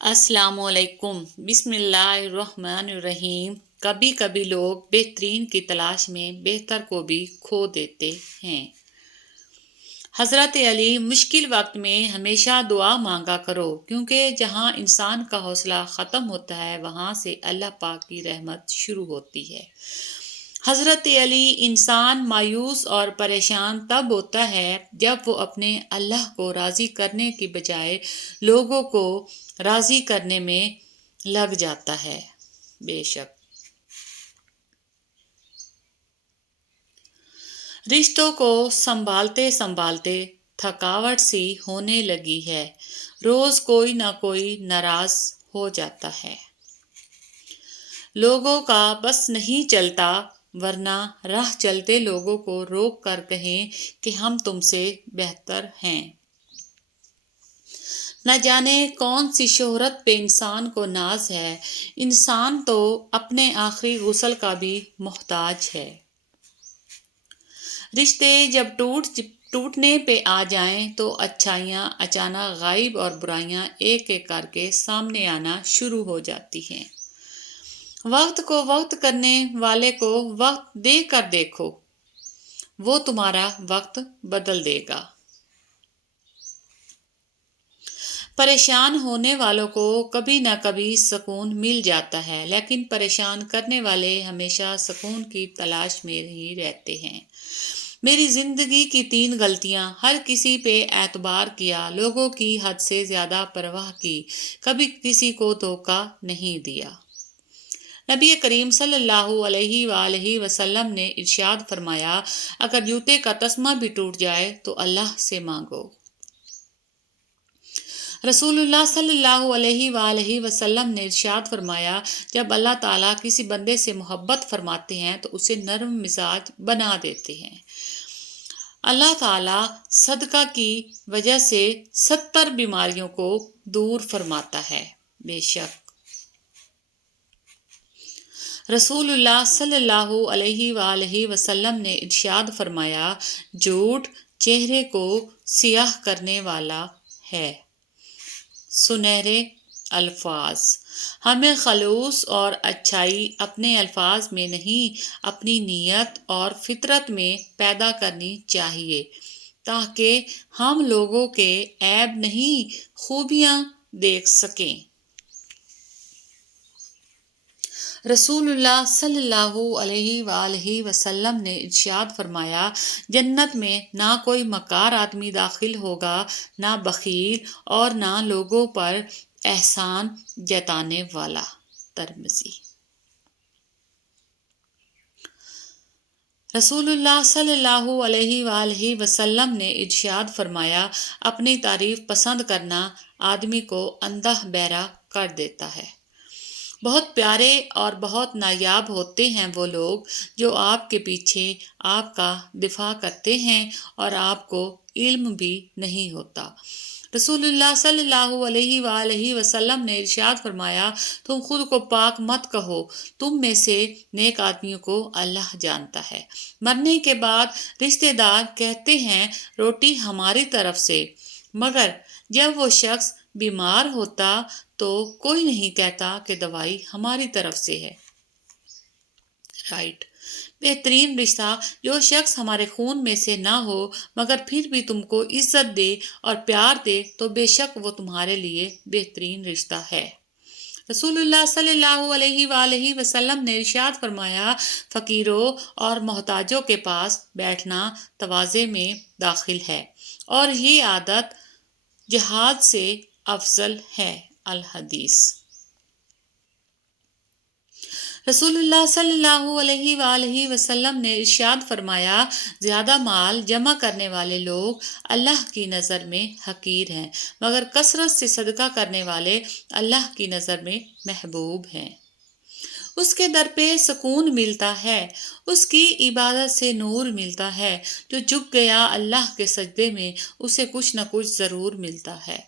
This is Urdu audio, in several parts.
السلام علیکم۔ بسم اللہ الرحمن الرحیم۔ کبھی کبھی لوگ بہترین کی تلاش میں بہتر کو بھی کھو دیتے ہیں۔ حضرت علی مشکل وقت میں ہمیشہ دعا مانگا کرو، کیونکہ جہاں انسان کا حوصلہ ختم ہوتا ہے وہاں سے اللہ پاک کی رحمت شروع ہوتی ہے۔ حضرت علی انسان مایوس اور پریشان تب ہوتا ہے جب وہ اپنے اللہ کو راضی کرنے کی بجائے لوگوں کو راضی کرنے میں لگ جاتا ہے۔ بے شک رشتوں کو سنبھالتے سنبھالتے تھکاوٹ سی ہونے لگی ہے۔ روز کوئی نہ کوئی ناراض ہو جاتا ہے۔ لوگوں کا بس نہیں چلتا، ورنہ راہ چلتے لوگوں کو روک کر کہیں کہ ہم تم سے بہتر ہیں۔ نہ جانے کون سی شہرت پہ انسان کو ناز ہے، انسان تو اپنے آخری غسل کا بھی محتاج ہے۔ رشتے جب ٹوٹنے پہ آ جائیں تو اچھائیاں اچانک غائب اور برائیاں ایک ایک کر کے سامنے آنا شروع ہو جاتی ہیں۔ وقت کو وقت کرنے والے کو وقت دے کر دیکھو، وہ تمہارا وقت بدل دے گا۔ پریشان ہونے والوں کو کبھی نہ کبھی سکون مل جاتا ہے، لیکن پریشان کرنے والے ہمیشہ سکون کی تلاش میں ہی رہتے ہیں۔ میری زندگی کی 3 غلطیاں: ہر کسی پہ اعتبار کیا، لوگوں کی حد سے زیادہ پرواہ کی، کبھی کسی کو دھوکہ نہیں دیا۔ نبی کریم صلی اللہ علیہ وآلہ وسلم نے ارشاد فرمایا، اگر جوتے کا تسمہ بھی ٹوٹ جائے تو اللہ سے مانگو۔ رسول اللہ صلی اللہ علیہ وآلہ وسلم نے ارشاد فرمایا، جب اللہ تعالیٰ کسی بندے سے محبت فرماتے ہیں تو اسے نرم مزاج بنا دیتے ہیں۔ اللہ تعالیٰ صدقہ کی وجہ سے 70 بیماریوں کو دور فرماتا ہے۔ بے شک رسول اللہ صلی اللہ علیہ وآلہ وسلم نے ارشاد فرمایا، جھوٹ چہرے کو سیاہ کرنے والا ہے۔ سنہرے الفاظ: ہمیں خلوص اور اچھائی اپنے الفاظ میں نہیں، اپنی نیت اور فطرت میں پیدا کرنی چاہیے، تاکہ ہم لوگوں کے عیب نہیں خوبیاں دیکھ سکیں۔ رسول اللہ صلی اللہ علیہ وآلہ وسلم نے ارشاد فرمایا، جنت میں نہ کوئی مکار آدمی داخل ہوگا، نہ بخیل اور نہ لوگوں پر احسان جتانے والا۔ ترمذی۔ رسول اللہ صلی اللہ علیہ وآلہ وسلم نے ارشاد فرمایا، اپنی تعریف پسند کرنا آدمی کو اندھا بہرا کر دیتا ہے۔ بہت پیارے اور بہت نایاب ہوتے ہیں وہ لوگ جو آپ کے پیچھے آپ کا دفاع کرتے ہیں اور آپ کو علم بھی نہیں ہوتا۔ رسول اللہ صلی اللہ علیہ وآلہ وسلم نے ارشاد فرمایا، تم خود کو پاک مت کہو، تم میں سے نیک آدمیوں کو اللہ جانتا ہے۔ مرنے کے بعد رشتہ دار کہتے ہیں، روٹی ہماری طرف سے، مگر جب وہ شخص بیمار ہوتا تو کوئی نہیں کہتا کہ دوائی ہماری طرف سے ہے۔ رائٹ۔ بہترین رشتہ جو شخص ہمارے خون میں سے نہ ہو مگر پھر بھی تم کو عزت دے اور پیار دے تو بے شک وہ تمہارے لیے بہترین رشتہ ہے۔ رسول اللہ صلی اللہ علیہ وآلہ وسلم نے ارشاد فرمایا، فقیروں اور محتاجوں کے پاس بیٹھنا تواضع میں داخل ہے، اور یہ عادت جہاد سے افضل ہے۔ الحدیث۔ رسول اللہ صلی اللہ علیہ وآلہ وسلم نے ارشاد فرمایا، زیادہ مال جمع کرنے والے لوگ اللہ کی نظر میں حقیر ہیں، مگر کثرت سے صدقہ کرنے والے اللہ کی نظر میں محبوب ہیں۔ اس کے در پہ سکون ملتا ہے، اس کی عبادت سے نور ملتا ہے، جو جھک گیا اللہ کے سجدے میں اسے کچھ نہ کچھ ضرور ملتا ہے۔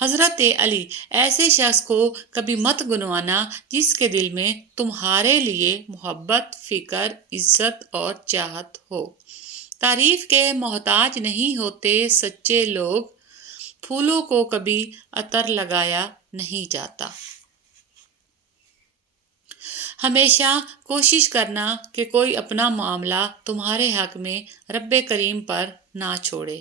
حضرت علی: ایسے شخص کو کبھی مت گنوانا جس کے دل میں تمہارے لیے محبت، فکر، عزت اور چاہت ہو۔ تعریف کے محتاج نہیں ہوتے سچے لوگ، پھولوں کو کبھی عطر لگایا نہیں جاتا۔ ہمیشہ کوشش کرنا کہ کوئی اپنا معاملہ تمہارے حق میں رب کریم پر نہ چھوڑے۔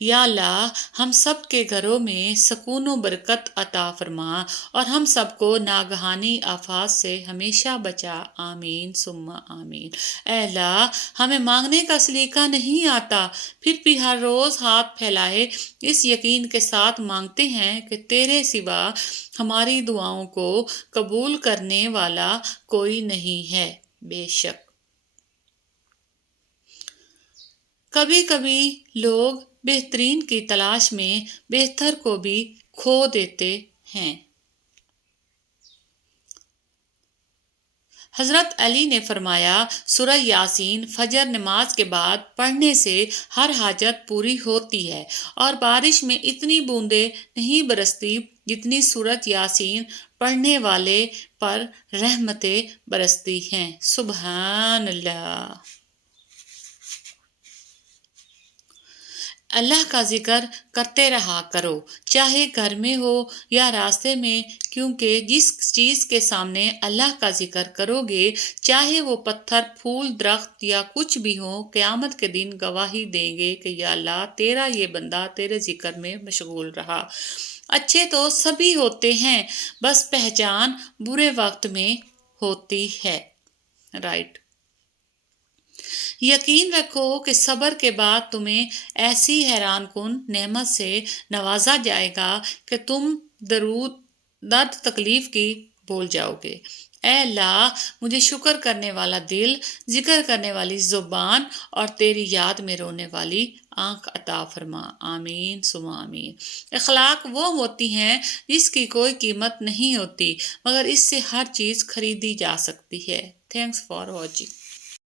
یا اللہ، ہم سب کے گھروں میں سکون و برکت عطا فرما اور ہم سب کو ناگہانی آفات سے ہمیشہ بچا، آمین ثم آمین۔ اے اللہ، ہمیں مانگنے کا سلیقہ نہیں آتا، پھر بھی ہر روز ہاتھ پھیلائے اس یقین کے ساتھ مانگتے ہیں کہ تیرے سوا ہماری دعاؤں کو قبول کرنے والا کوئی نہیں ہے۔ بے شک کبھی کبھی لوگ بہترین کی تلاش میں بہتر کو بھی کھو دیتے ہیں۔ حضرت علی نے فرمایا، سورہ یاسین فجر نماز کے بعد پڑھنے سے ہر حاجت پوری ہوتی ہے اور بارش میں اتنی بوندیں نہیں برستی جتنی سورۃ یاسین پڑھنے والے پر رحمتیں برستی ہیں۔ سبحان اللہ۔ اللہ کا ذکر کرتے رہا کرو، چاہے گھر میں ہو یا راستے میں، کیونکہ جس چیز کے سامنے اللہ کا ذکر کرو گے، چاہے وہ پتھر، پھول، درخت یا کچھ بھی ہو، قیامت کے دن گواہی دیں گے کہ یا اللہ، تیرا یہ بندہ تیرے ذکر میں مشغول رہا۔ اچھے تو سبھی ہوتے ہیں، بس پہچان برے وقت میں ہوتی ہے۔ رائٹ۔ یقین رکھو کہ صبر کے بعد تمہیں ایسی حیران کن نعمت سے نوازا جائے گا کہ تم درد تکلیف کی بھول جاؤ گے۔ اے اللہ، مجھے شکر کرنے والا دل، ذکر کرنے والی زبان اور تیری یاد میں رونے والی آنکھ عطا فرما، آمین ثم آمین۔ اخلاق وہ موتی ہیں جس کی کوئی قیمت نہیں ہوتی، مگر اس سے ہر چیز خریدی جا سکتی ہے۔ Thanks for watching.